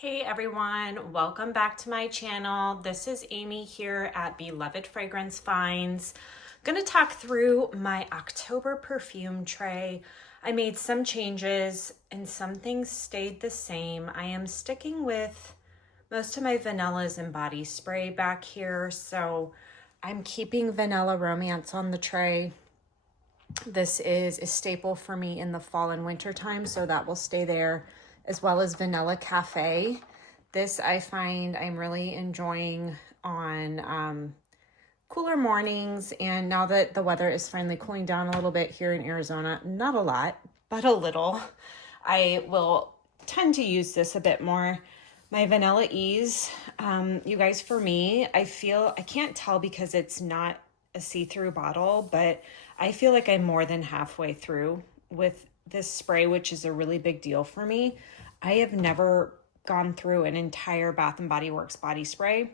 Hey everyone, welcome back to my channel. This is Amy here at Beloved Fragrance Finds. I'm going to talk through my October perfume tray. I made some changes and some things stayed the same. I am sticking with most of my vanillas and body spray back here, so I'm keeping Vanilla Romance on the tray. This is a staple for me in the fall and winter time, so that will stay there, as well as Vanilla Cafe. This I find I'm really enjoying on cooler mornings, and now that the weather is finally cooling down a little bit here in Arizona, not a lot, but a little, I will tend to use this a bit more. My Vanilla Ease, you guys, for me, I can't tell because it's not a see-through bottle, but I feel like I'm more than halfway through with this spray, which is a really big deal for me. I have never gone through an entire Bath & Body Works body spray.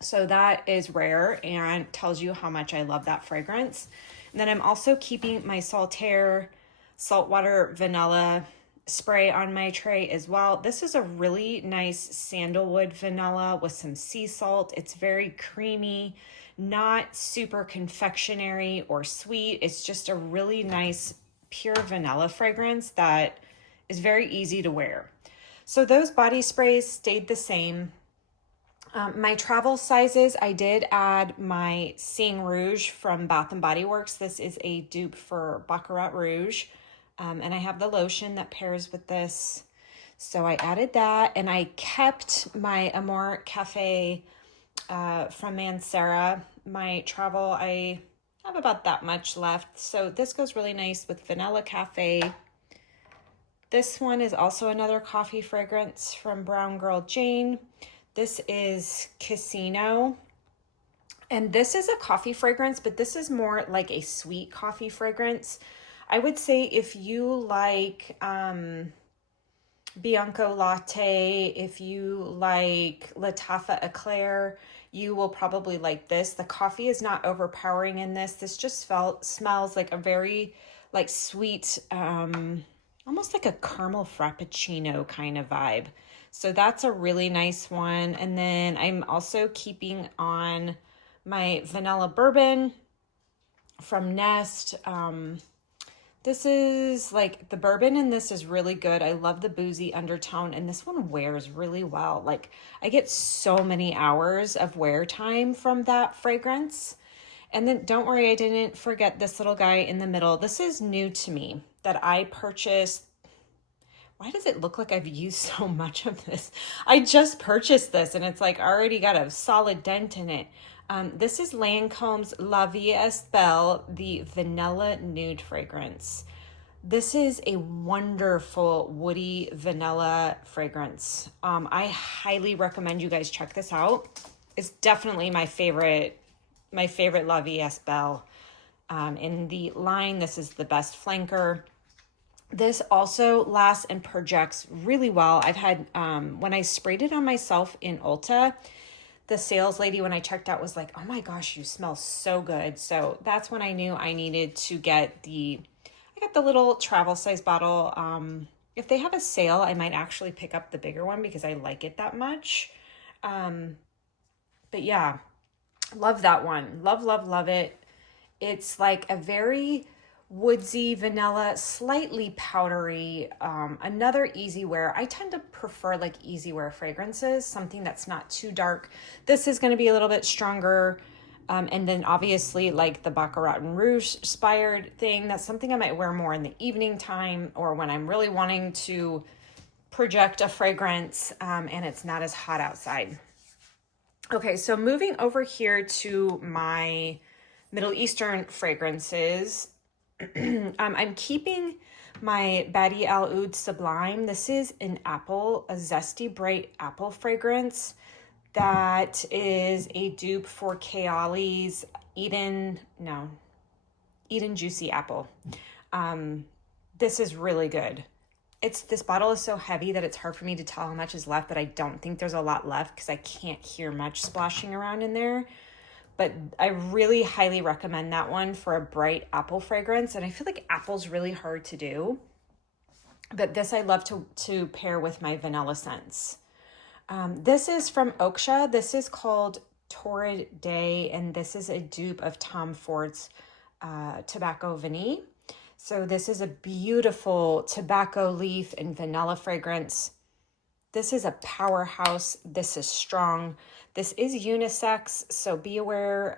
So that is rare and tells you how much I love that fragrance. And then I'm also keeping my Saltaire Saltwater Vanilla spray on my tray as well. This is a really nice sandalwood vanilla with some sea salt. It's very creamy, not super confectionery or sweet. It's just a really nice pure vanilla fragrance that is very easy to wear. So those body sprays stayed the same. My travel sizes, I did add my Seeing Rouge from Bath & Body Works. This is a dupe for Baccarat Rouge. And I have the lotion that pairs with this. So I added that, and I kept my Amore Cafe from Mancera. My travel, I have about that much left. So this goes really nice with Vanilla Cafe. This one is also another coffee fragrance from Brown Girl Jane. This is Casino. And this is a coffee fragrance, but this is more like a sweet coffee fragrance. I would say if you like Bianco Latte, if you like Lattafa Eclair, you will probably like this. The coffee is not overpowering in this. This just smells like a very like sweet, almost like a caramel frappuccino kind of vibe. So that's a really nice one. And then I'm also keeping on my vanilla bourbon from Nest. This is like the bourbon in this is really good. I love the boozy undertone, and this one wears really well. Like I get so many hours of wear time from that fragrance. And then don't worry, I didn't forget this little guy in the middle. This is new to me that I purchased. Why does it look like I've used so much of this? I just purchased this and it's like already got a solid dent in it. This is Lancome's La Vie Est Belle, the Vanilla Nude fragrance. This is a wonderful woody vanilla fragrance. I highly recommend you guys check this out. It's definitely my favorite La Vie Est Belle. In the line, this is the best flanker. This also lasts and projects really well. I've had, when I sprayed it on myself in Ulta, the sales lady, when I checked out, was like, oh my gosh, you smell so good. So that's when I knew I needed to get I got the little travel size bottle. If they have a sale, I might actually pick up the bigger one because I like it that much. But yeah, love that one. Love, love, love it. It's like a very woodsy vanilla, slightly powdery, another easy wear. I tend to prefer like easy wear fragrances, something that's not too dark. This is going to be a little bit stronger. And then obviously like the Baccarat and Rouge inspired thing, that's something I might wear more in the evening time or when I'm really wanting to project a fragrance and it's not as hot outside. Okay, so moving over here to my Middle Eastern fragrances. I'm keeping my Badi Al Oud Sublime. This is a zesty bright apple fragrance that is a dupe for Kayali's Eden Juicy Apple. This is really good. This bottle is so heavy that it's hard for me to tell how much is left, but I don't think there's a lot left because I can't hear much splashing around in there. But I really highly recommend that one for a bright apple fragrance. And I feel like apple's really hard to do. but this I love to pair with my vanilla scents. This is from Oksha. This is called Torrid Day, and this is a dupe of Tom Ford's Tobacco Vanille. So this is a beautiful tobacco leaf and vanilla fragrance. This is a powerhouse. This is strong. This is unisex, so be aware.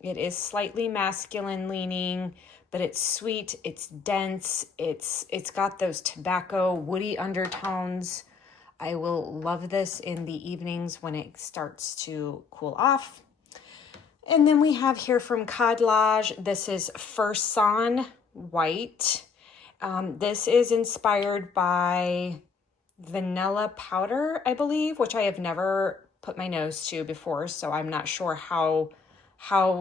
It is slightly masculine leaning, but it's sweet, it's dense, it's got those tobacco woody undertones. I will love this in the evenings when it starts to cool off. And then we have here from Cadlage, this is Fursan White. This is inspired by vanilla powder, I believe, which I have never put my nose to before, so I'm not sure how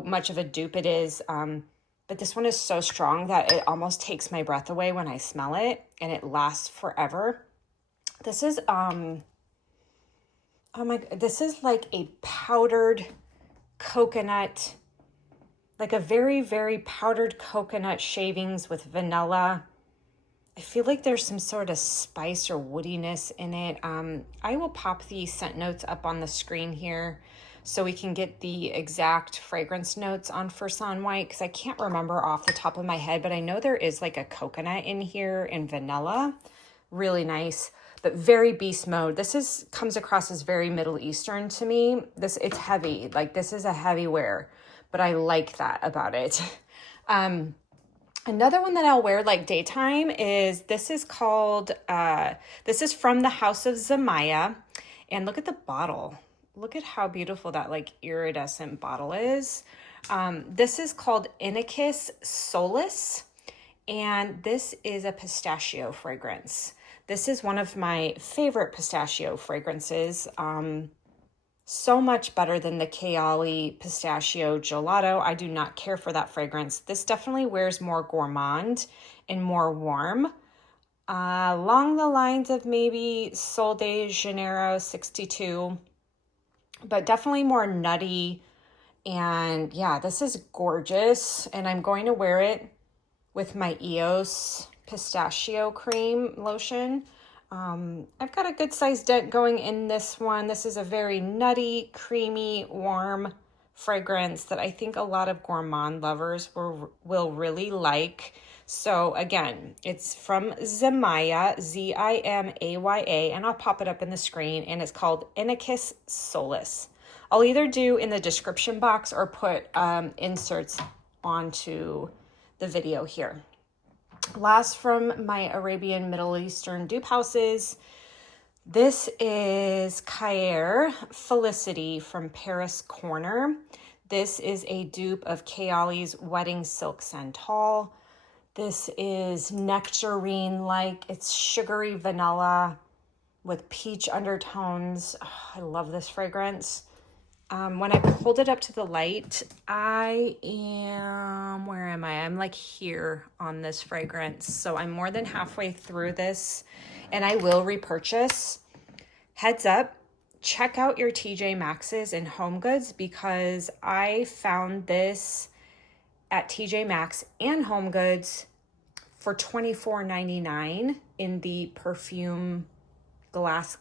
much of a dupe it is. But this one is so strong that it almost takes my breath away when I smell it, and it lasts forever. This is this is like a powdered coconut, like a very, very powdered coconut shavings with vanilla. I feel like there's some sort of spice or woodiness in it. I will pop the scent notes up on the screen here so we can get the exact fragrance notes on Fursan White, because I can't remember off the top of my head, but I know there is like a coconut in here and vanilla. Really nice, but very beast mode. This comes across as very Middle Eastern to me. It's heavy, like this is a heavy wear, but I like that about it. Another one that I'll wear like daytime is, this is called, this is from the House of Zamiya. And look at the bottle. Look at how beautiful that like iridescent bottle is. This is called Inicus Solus. And this is a pistachio fragrance. This is one of my favorite pistachio fragrances. So much better than the Kayali Pistachio Gelato. I do not care for that fragrance. This definitely wears more gourmand and more warm. Along the lines of maybe Sol de Janeiro 62, but definitely more nutty. And yeah, this is gorgeous. And I'm going to wear it with my EOS Pistachio Cream Lotion. I've got a good sized dent going in this one. This is a very nutty, creamy, warm fragrance that I think a lot of gourmand lovers will really like. So again, it's from Zamiya, Zimaya, and I'll pop it up in the screen, and it's called Inicus Solus. I'll either do in the description box or put inserts onto the video here. Last from my Arabian Middle Eastern dupe houses, this is Kayali Felicity from Paris Corner. This is a dupe of Kayali's Wedding Silk Santal. This is nectarine-like. It's sugary vanilla with peach undertones. Oh, I love this fragrance. When I hold it up to the light, where am I? I'm like here on this fragrance. So I'm more than halfway through this, and I will repurchase. Heads up, check out your TJ Maxx's and Home Goods, because I found this at TJ Maxx and Home Goods for $24.99 in the Perfume glass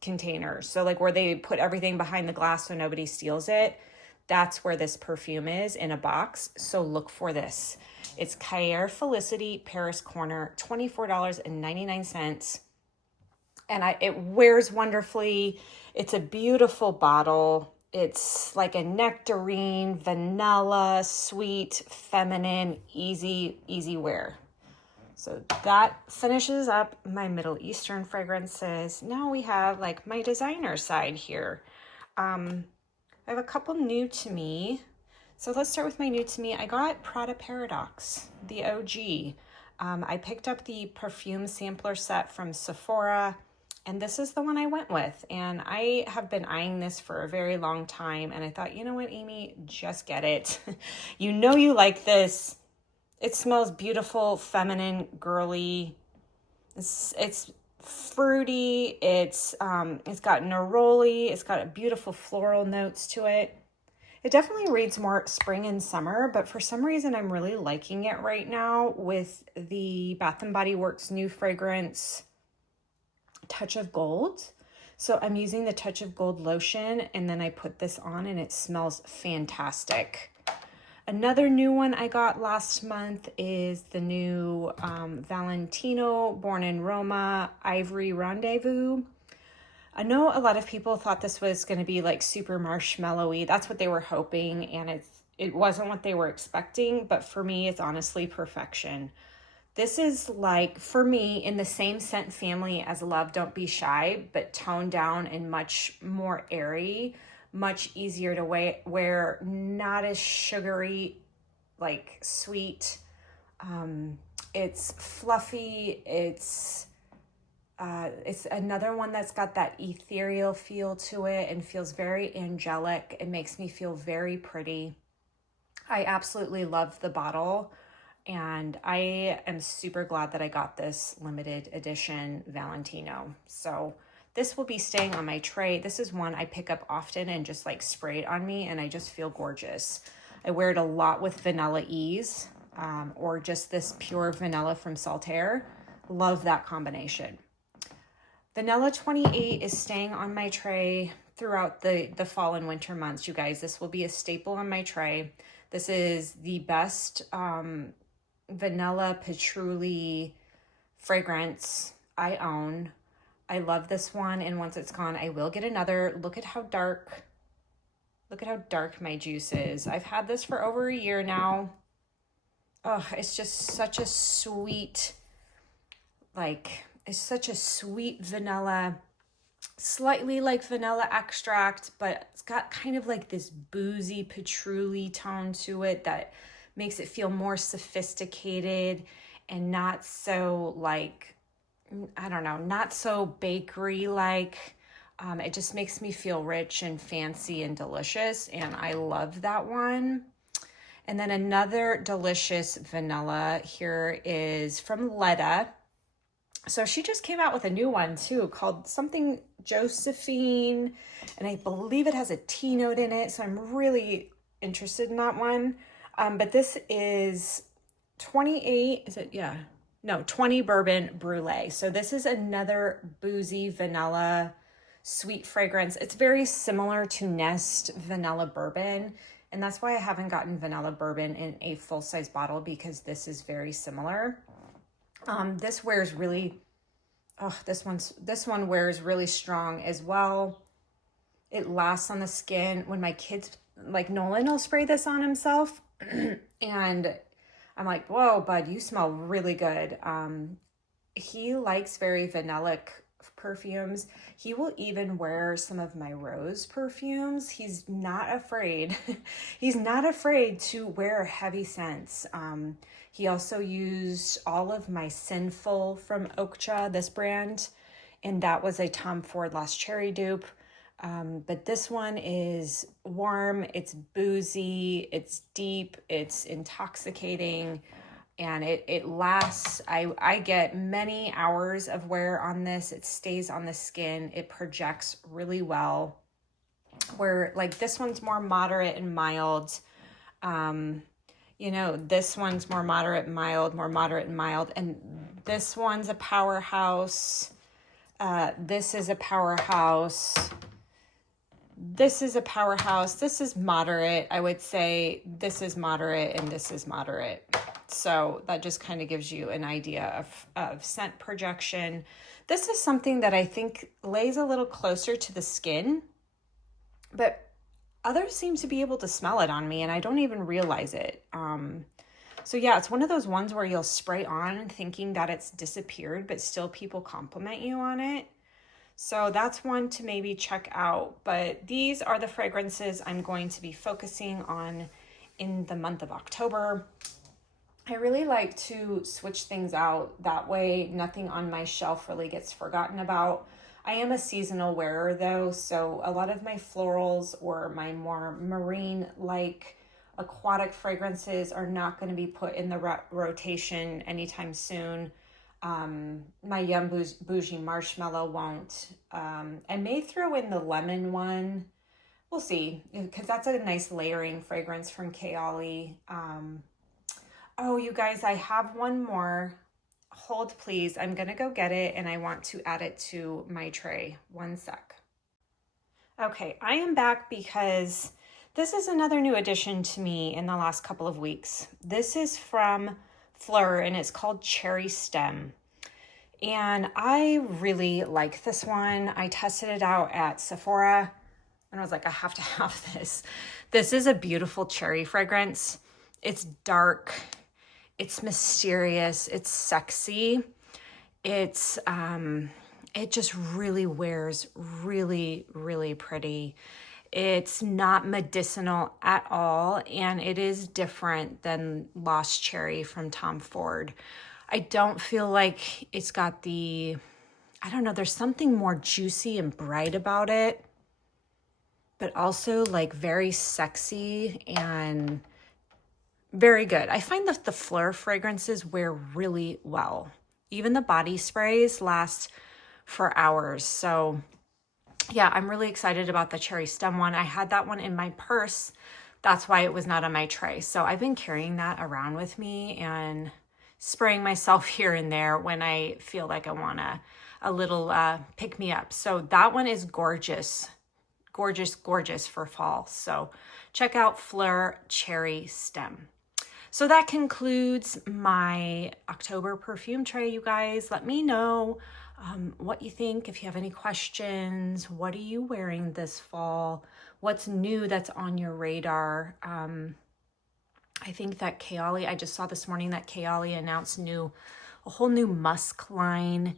containers. So like where they put everything behind the glass so nobody steals it, that's where this perfume is in a box. So look for this. It's Kayali Felicity Paris Corner, $24.99. And it wears wonderfully. It's a beautiful bottle. It's like a nectarine, vanilla, sweet, feminine, easy wear. So that finishes up my Middle Eastern fragrances. Now we have like my designer side here. I have a couple new to me. So let's start with my new to me. I got Prada Paradoxe, the OG. I picked up the perfume sampler set from Sephora, and this is the one I went with. And I have been eyeing this for a very long time. And I thought, you know what, Amy, just get it. You know you like this. It smells beautiful, feminine, girly. It's fruity. It's got neroli. It's got a beautiful floral notes to it. It definitely reads more spring and summer, but for some reason I'm really liking it right now with the Bath & Body Works new fragrance, Touch of Gold. So I'm using the Touch of Gold lotion, and then I put this on and it smells fantastic. Another new one I got last month is the new Valentino Born in Roma Ivory Rendezvous. I know a lot of people thought this was going to be like super marshmallowy. That's what they were hoping, and it wasn't what they were expecting, but for me, it's honestly perfection. This is like, for me, in the same scent family as Love Don't Be Shy, but toned down and much more airy, much easier to wear, not as sugary, like sweet. It's fluffy. It's another one that's got that ethereal feel to it and feels very angelic. It makes me feel very pretty. I absolutely love the bottle, and I am super glad that I got this limited edition Valentino. So this will be staying on my tray. This is one I pick up often and just like spray it on me, and I just feel gorgeous. I wear it a lot with Vanilla Ease or just this pure vanilla from Saltaire. Love that combination. Vanilla 28 is staying on my tray throughout the fall and winter months, you guys. This will be a staple on my tray. This is the best vanilla patchouli fragrance I own. I love this one, and once it's gone, I will get another. Look at how dark my juice is. I've had this for over a year now. Oh, it's just such a sweet, it's such a sweet vanilla, slightly like vanilla extract, but it's got kind of like this boozy patchouli tone to it that makes it feel more sophisticated and not so like, I don't know, not so bakery-like. It just makes me feel rich and fancy and delicious, and I love that one. And then another delicious vanilla here is from Ledda. So she just came out with a new one too called something Josephine, and I believe it has a T note in it, so I'm really interested in that one. But this is 28, is it? Yeah. No, 20 Bourbon Brulee. So this is another boozy vanilla sweet fragrance. It's very similar to Nest Vanilla Bourbon, and that's why I haven't gotten Vanilla Bourbon in a full-size bottle, because this is very similar. This wears really, this one wears really strong as well. It lasts on the skin. When my kids, like Nolan will spray this on himself, and I'm like, whoa, bud, you smell really good. He likes very vanillic perfumes. He will even wear some of my rose perfumes. He's not afraid. He's not afraid to wear heavy scents. He also used all of my Sinful from Okja, this brand, and that was a Tom Ford Lost Cherry dupe. But this one is warm, it's boozy, it's deep, it's intoxicating, and it lasts. I get many hours of wear on this. It stays on the skin. It projects really well. Where like this one's more moderate and mild. This one's more moderate and mild, and this one's a powerhouse. This is a powerhouse. This is a powerhouse. This is moderate. I would say this is moderate and this is moderate. So that just kind of gives you an idea of scent projection. This is something that I think lays a little closer to the skin, but others seem to be able to smell it on me and I don't even realize it. So yeah, it's one of those ones where you'll spray on thinking that it's disappeared, but still people compliment you on it. So that's one to maybe check out. But these are the fragrances I'm going to be focusing on in the month of October. I really like to switch things out. That way nothing on my shelf really gets forgotten about. I am a seasonal wearer though, so a lot of my florals or my more marine-like aquatic fragrances are not going to be put in the rotation anytime soon. My Yum Bougie Marshmallow won't. I may throw in the lemon one, we'll see, because that's a nice layering fragrance from Kayali. Oh, you guys, I have one more. Hold, please. I'm gonna go get it, and I want to add it to my tray. One sec. Okay, I am back because this is another new addition to me in the last couple of weeks. This is from Fleur, and it's called Cherry Stem. And I really like this one. I tested it out at Sephora, and I was like, I have to have this. This is a beautiful cherry fragrance. It's dark, it's mysterious, it's sexy. It's, it just really wears really, really pretty. It's not medicinal at all, and it is different than Lost Cherry from Tom Ford. I don't feel like it's got the, I don't know, there's something more juicy and bright about it, but also like very sexy and very good. I find that the Fleur fragrances wear really well. Even the body sprays last for hours. So yeah, I'm really excited about the Cherry Stem one. I had that one in my purse. That's why it was not on my tray. So I've been carrying that around with me and spraying myself here and there when I feel like I want a little pick me up. So that one is gorgeous, gorgeous, gorgeous for fall. So check out Fleur Cherry Stem. So that concludes my October perfume tray, you guys. Let me know what you think. If you have any questions, what are you wearing this fall? What's new that's on your radar? I think that Kayali, I just saw this morning that Kayali announced a whole new musk line.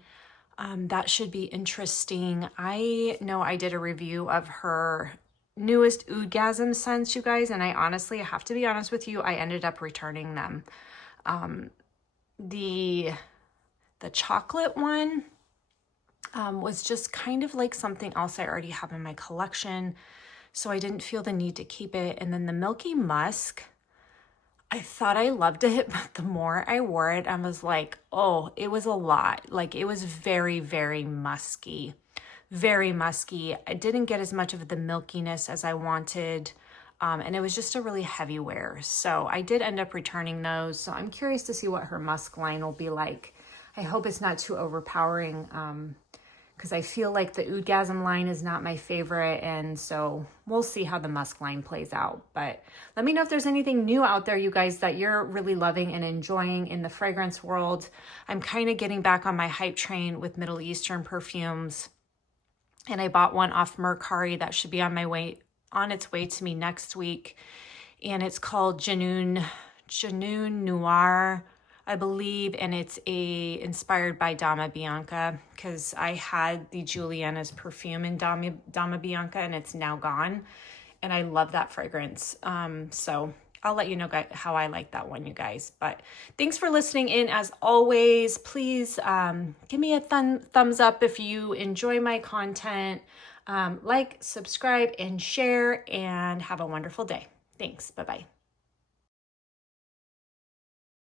That should be interesting. I know I did a review of her newest Oudgasm scents, you guys, and I honestly have to be honest with you, I ended up returning them. The chocolate one was just kind of like something else I already have in my collection, so I didn't feel the need to keep it. And then the Milky Musk, I thought I loved it, but the more I wore it, I was like, oh, it was a lot. Like, it was very, very musky. Very musky. I didn't get as much of the milkiness as I wanted, and it was just a really heavy wear. So I did end up returning those. So I'm curious to see what her musk line will be like. I hope it's not too overpowering, because I feel like the Oudgasm line is not my favorite, and so we'll see how the musk line plays out. But let me know if there's anything new out there, you guys, that you're really loving and enjoying in the fragrance world. I'm kind of getting back on my hype train with Middle Eastern perfumes. And I bought one off Mercari that should be on its way to me next week. And it's called Janoon Noir, I believe. And it's inspired by Dama Bianca, because I had the Juliana's perfume in Dama Bianca and it's now gone. And I love that fragrance. So I'll let you know how I like that one, you guys. But thanks for listening in as always. Please give me a thumbs up if you enjoy my content. Like, subscribe, and share, and have a wonderful day. Thanks. Bye-bye.